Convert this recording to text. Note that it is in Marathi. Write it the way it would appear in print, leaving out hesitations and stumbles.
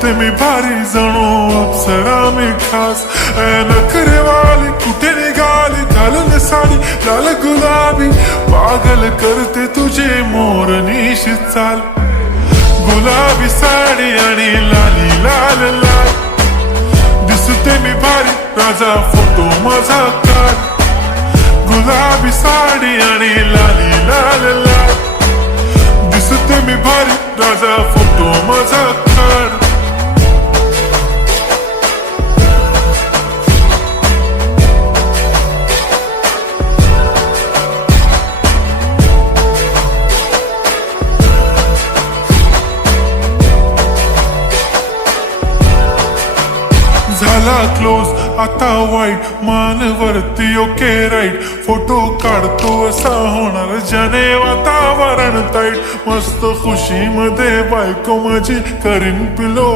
दिसते मी भारी जणू अप्सरा मी खास. नखरेवाली कुठे निघाली घालून साडी लाल गुलाबी, पागल करते तुझे मोरनीशी चाल. गुलाबी साडी आणि लाली लाल लाल, दिसते मी भारी राजा फोटो माझा काढ. गुलाबी साडी आणि लाली लाल लाल, दिसते मी भारी राजा फोटो माझा काढ. झाला क्लोज आता वाईट, मान वरती ओके राईट. फोटो काढतो असा होणार ज्याने वातावरण ताईट. मस्त खुशी मध्ये बायको माझी करीन पिलो